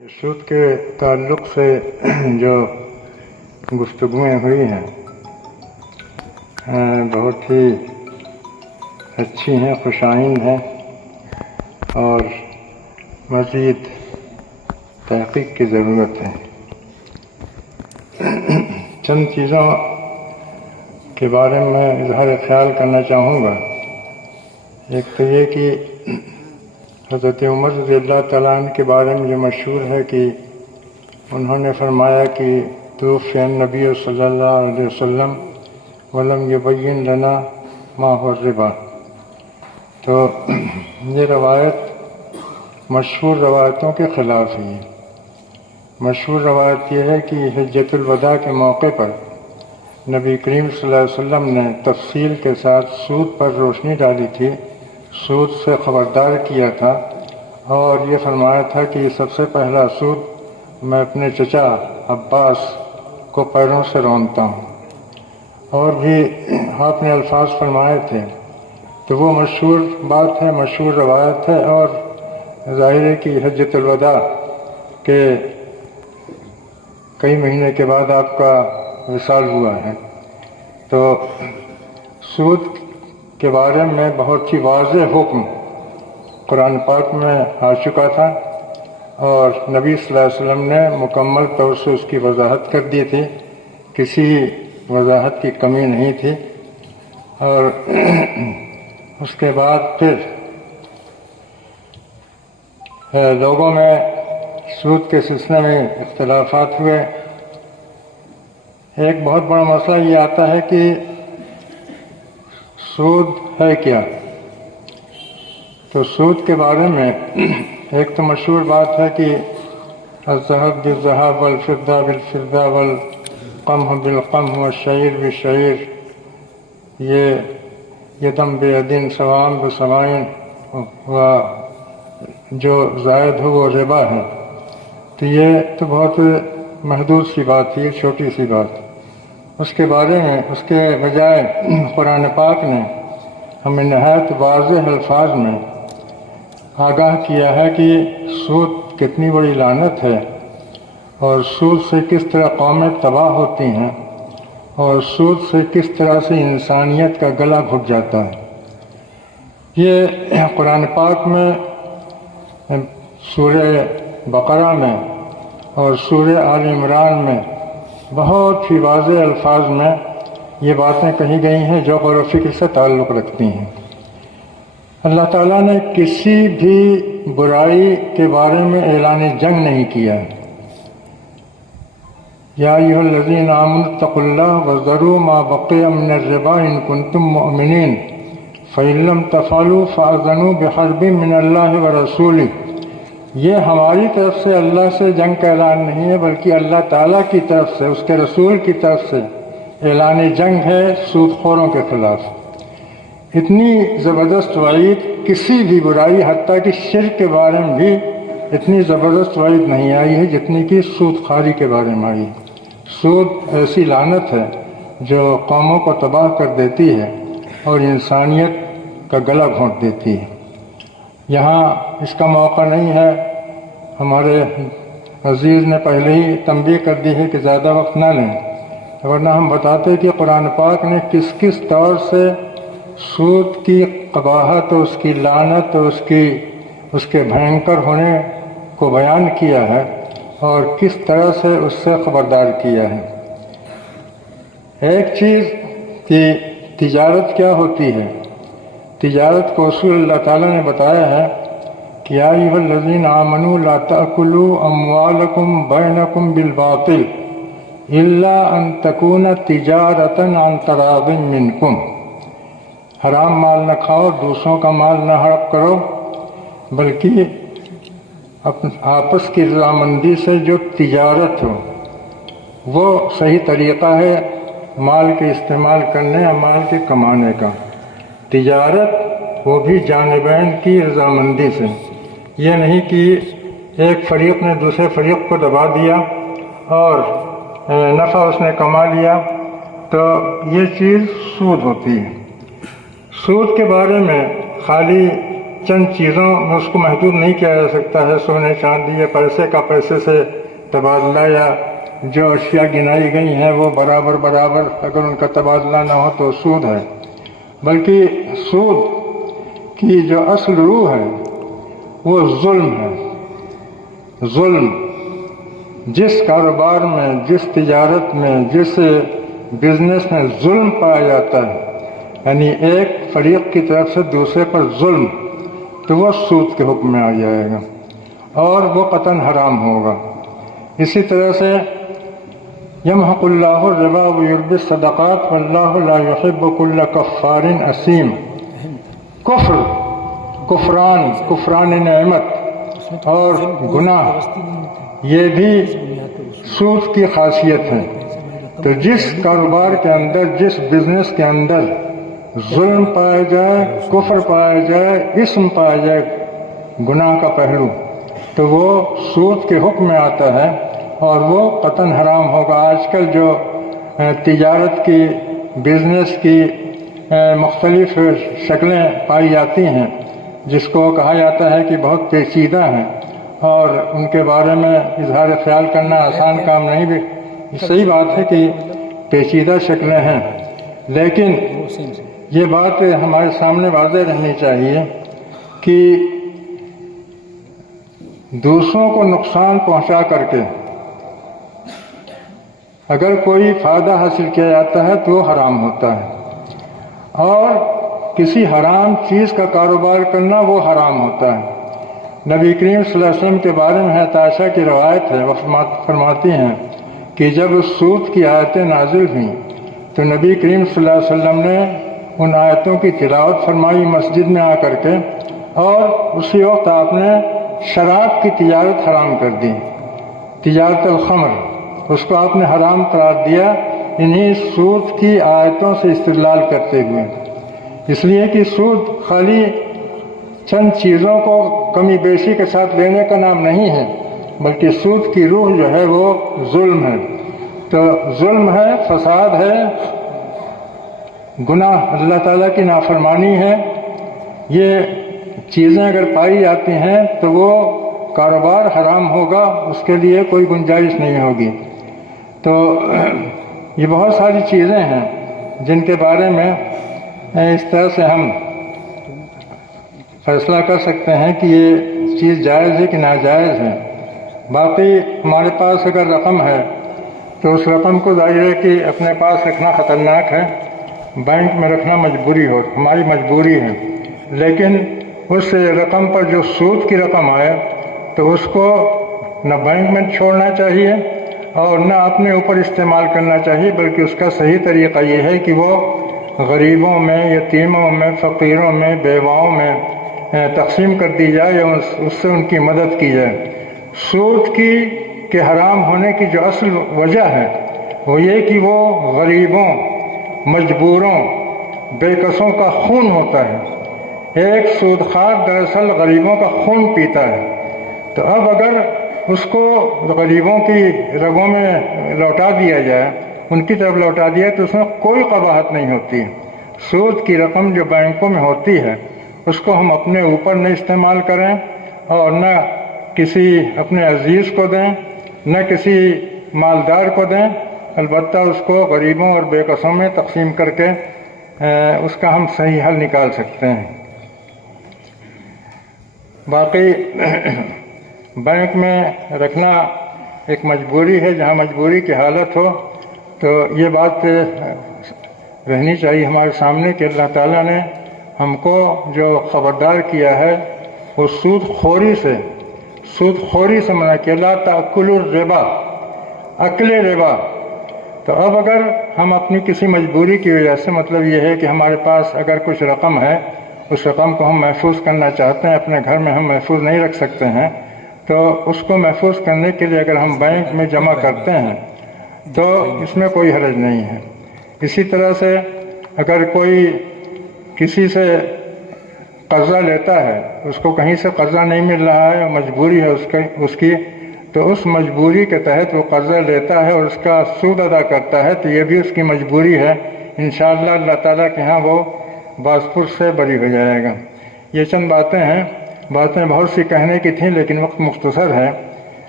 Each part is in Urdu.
سود کے تعلق سے جو گفتگویں ہوئی ہیں بہت ہی اچھی ہیں، خوش آئند ہیں اور مزید تحقیق کی ضرورت ہے۔ چند چیزوں کے بارے میں اظہار خیال کرنا چاہوں گا۔ ایک تو یہ کہ حضرت عمر رضی اللہ تعالیٰ عنہ کے بارے میں یہ مشہور ہے کہ انہوں نے فرمایا کہ توفی النبی صلی اللہ علیہ وسلم ولم یبین لنا ما هو الربا۔ تو یہ روایت مشہور روایتوں کے خلاف ہے۔ مشہور روایت یہ ہے کہ حجۃ الوداع کے موقع پر نبی کریم صلی اللہ علیہ وسلم نے تفصیل کے ساتھ سود پر روشنی ڈالی تھی، سود سے خبردار کیا تھا اور یہ فرمایا تھا کہ سب سے پہلا سود میں اپنے چچا عباس کو پیروں سے رونتا ہوں، اور بھی آپ نے الفاظ فرمائے تھے۔ تو وہ مشہور بات ہے، مشہور روایت ہے، اور ظاہر ہے کہ حجۃ الوداع کے کئی مہینے کے بعد آپ کا وصال ہوا ہے۔ تو سود کے بارے میں بہت ہی واضح حکم قرآن پاک میں آ چکا تھا اور نبی صلی اللہ علیہ وسلم نے مکمل طور سے اس کی وضاحت کر دی تھی، کسی وضاحت کی کمی نہیں تھی۔ اور اس کے بعد پھر لوگوں میں سود کے سلسلے میں اختلافات ہوئے۔ ایک بہت بڑا مسئلہ یہ آتا ہے کہ سود ہے کیا؟ تو سود کے بارے میں ایک تو مشہور بات ہے کہ الذهب بالذهب والفضة بالفضة والقمح بالقمح والشعير بالشعير، یہ یدم بیدن سوام بسوائن، و جو زائد ہو وہ ربا ہے۔ تو یہ تو بہت محدود سی بات تھی، چھوٹی سی بات۔ اس کے بارے میں اس کے بجائے قرآن پاک نے ہمیں نہایت واضح الفاظ میں آگاہ کیا ہے کہ سود کتنی بڑی لعنت ہے، اور سود سے کس طرح قومیں تباہ ہوتی ہیں، اور سود سے کس طرح سے انسانیت کا گلا گھٹ جاتا ہے۔ یہ قرآن پاک میں سورہ بقرہ میں اور سورہ آل عمران میں بہت ہی واضح الفاظ میں یہ باتیں کہی گئی ہیں جو غور و فکر سے تعلق رکھتی ہیں۔ اللہ تعالیٰ نے کسی بھی برائی کے بارے میں اعلان جنگ نہیں کیا۔ یا ایھا الذین آمنوا اتقوا اللہ وذروا ما بقی من الربا ان کنتم مؤمنین فإن لم تفعلوا فأذنوا بحرب من اللہ ورسولہ۔ یہ ہماری طرف سے اللہ سے جنگ کا اعلان نہیں ہے، بلکہ اللہ تعالیٰ کی طرف سے، اس کے رسول کی طرف سے اعلان جنگ ہے سود خوروں کے خلاف۔ اتنی زبردست وعید کسی بھی برائی، حتیٰ کہ شرک کے بارے میں بھی اتنی زبردست وعید نہیں آئی ہے جتنی کہ سود خواری کے بارے میں آئی۔ سود ایسی لعنت ہے جو قوموں کو تباہ کر دیتی ہے اور انسانیت کا گلا گھونٹ دیتی ہے۔ یہاں اس کا موقع نہیں ہے، ہمارے عزیز نے پہلے ہی تنبیہ کر دی ہے کہ زیادہ وقت نہ لیں، ورنہ ہم بتاتے کہ قرآن پاک نے کس کس طور سے سود کی قباحت اور اس کی لعنت اور اس کے بھینکر ہونے کو بیان کیا ہے اور کس طرح سے اس سے خبردار کیا ہے۔ ایک چیز کہ تجارت کیا ہوتی ہے، تجارت کو اصول اللہ تعالیٰ نے بتایا ہے کہ یا ایھا الذین آمنوا لا تأکلوا اموالکم بینکم بالباطل الا ان تکون تجارۃ عن تراض منکم۔ حرام مال نہ کھاؤ، دوسروں کا مال نہ ہڑپ کرو، بلکہ آپس کی رضامندی سے جو تجارت ہو وہ صحیح طریقہ ہے مال کے استعمال کرنے یا مال کے کمانے کا۔ تجارت وہ بھی جانبین کی رضامندی سے، یہ نہیں کہ ایک فریق نے دوسرے فریق کو دبا دیا اور نفع اس نے کما لیا، تو یہ چیز سود ہوتی ہے۔ سود کے بارے میں خالی چند چیزوں میں اس کو محدود نہیں کیا جا سکتا ہے، سونے چاندی یا پیسے کا پیسے سے تبادلہ، یا جو اشیاء گنائی گئی ہیں وہ برابر برابر اگر ان کا تبادلہ نہ ہو تو سود ہے، بلکہ سود کی جو اصل روح ہے وہ ظلم ہے۔ ظلم جس کاروبار میں، جس تجارت میں، جس بزنس میں ظلم پایا جاتا ہے، یعنی ایک فریق کی طرف سے دوسرے پر ظلم، تو وہ سود کے حکم میں آ جائے گا اور وہ قطعاً حرام ہوگا۔ اسی طرح سے یمحق اللہ الربا ویربی الصدقات واللہ لا یحب کل کفار اثیم۔ کفر، کفران نعمت اور گناہ، یہ بھی سود کی خاصیت ہے۔ تو جس کاروبار کے اندر، جس بزنس کے اندر ظلم پایا جائے، کفر پایا جائے، اسم پایا جائے، گناہ کا پہلو، تو وہ سود کے حکم میں آتا ہے اور وہ قطعاً حرام ہوگا۔ آج کل جو تجارت کی، بزنس کی مختلف شکلیں پائی جاتی ہیں، جس کو کہا جاتا ہے کہ بہت پیچیدہ ہیں اور ان کے بارے میں اظہار خیال کرنا آسان کام نہیں، بھی صحیح بات ہے کہ پیچیدہ شکلیں ہیں، لیکن یہ بات ہمارے سامنے واضح رہنی چاہیے کہ دوسروں کو نقصان پہنچا کر کے اگر کوئی فائدہ حاصل کیا جاتا ہے تو وہ حرام ہوتا ہے، اور کسی حرام چیز کا کاروبار کرنا وہ حرام ہوتا ہے۔ نبی کریم صلی اللہ علیہ وسلم کے بارے میں حضرت عائشہ کی روایت ہے، وہ فرماتی ہیں کہ جب سود کی آیتیں نازل ہوئیں تو نبی کریم صلی اللہ علیہ وسلم نے ان آیتوں کی تلاوت فرمائی مسجد میں آ کر کے، اور اسی وقت آپ نے شراب کی تجارت حرام کر دی، تجارت الخمر، اس کو آپ نے حرام قرار دیا انہی سود کی آیتوں سے استدلال کرتے ہوئے۔ اس لیے کہ سود خالی چند چیزوں کو کمی بیشی کے ساتھ لینے کا نام نہیں ہے، بلکہ سود کی روح جو ہے وہ ظلم ہے۔ تو ظلم ہے، فساد ہے، گناہ، اللہ تعالیٰ کی نافرمانی ہے۔ یہ چیزیں اگر پائی جاتی ہیں تو وہ کاروبار حرام ہوگا، اس کے لیے کوئی گنجائش نہیں ہوگی۔ تو یہ بہت ساری چیزیں ہیں جن کے بارے میں اس طرح سے ہم فیصلہ کر سکتے ہیں کہ یہ چیز جائز ہے کہ ناجائز ہے۔ باقی ہمارے پاس اگر رقم ہے تو اس رقم کو ظاہر ہے کہ اپنے پاس رکھنا خطرناک ہے، بینک میں رکھنا مجبوری ہو، ہماری مجبوری ہے، لیکن اس رقم پر جو سود کی رقم آئے تو اس کو نہ بینک میں چھوڑنا چاہیے اور نہ اپنے اوپر استعمال کرنا چاہیے، بلکہ اس کا صحیح طریقہ یہ ہے کہ وہ غریبوں میں، یتیموں میں، فقیروں میں، بیواؤں میں تقسیم کر دی جائے یا اس سے ان کی مدد کی جائے۔ سود کی کے حرام ہونے کی جو اصل وجہ ہے وہ یہ کہ وہ غریبوں، مجبوروں، بے کسوں کا خون ہوتا ہے۔ ایک سود خوار دراصل غریبوں کا خون پیتا ہے، تو اب اگر اس کو غریبوں کی رگوں میں لوٹا دیا جائے، ان کی طرف لوٹا دیا تو اس میں کوئی قباحت نہیں ہوتی ہے۔ سود کی رقم جو بینکوں میں ہوتی ہے اس کو ہم اپنے اوپر نہ استعمال کریں اور نہ کسی اپنے عزیز کو دیں، نہ کسی مالدار کو دیں، البتہ اس کو غریبوں اور بے کسوں میں تقسیم کر کے اس کا ہم صحیح حل نکال سکتے ہیں۔ باقی بینک میں رکھنا ایک مجبوری ہے، جہاں مجبوری کی حالت ہو تو یہ بات رہنی چاہیے ہمارے سامنے کہ اللہ تعالیٰ نے ہم کو جو خبردار کیا ہے وہ سود خوری سے منع کیا، لا تأکلوا الربا، اکل ربا۔ تو اب اگر ہم اپنی کسی مجبوری کی وجہ سے، مطلب یہ ہے کہ ہمارے پاس اگر کچھ رقم ہے، اس رقم کو ہم محفوظ کرنا چاہتے ہیں، اپنے گھر میں ہم محفوظ نہیں رکھ سکتے ہیں، تو اس کو محفوظ کرنے کے لیے اگر ہم بینک میں جمع کرتے ہیں تو اس میں کوئی حرج نہیں ہے۔ اسی طرح سے اگر کوئی کسی سے قرضہ لیتا ہے، اس کو کہیں سے قرضہ نہیں مل رہا ہے، مجبوری ہے اس کی، تو اس مجبوری کے تحت وہ قرضہ لیتا ہے اور اس کا سود ادا کرتا ہے، تو یہ بھی اس کی مجبوری ہے۔ انشاءاللہ اللہ تعالیٰ کے ہاں وہ بازپرس سے بری ہو جائے گا۔ یہ چند باتیں ہیں، باتیں بہت سی کہنے کی تھیں لیکن وقت مختصر ہے۔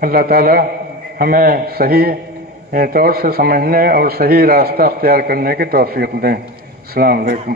اللہ تعالی ہمیں صحیح طور سے سمجھنے اور صحیح راستہ اختیار کرنے کی توفیق دیں۔ السلام علیکم۔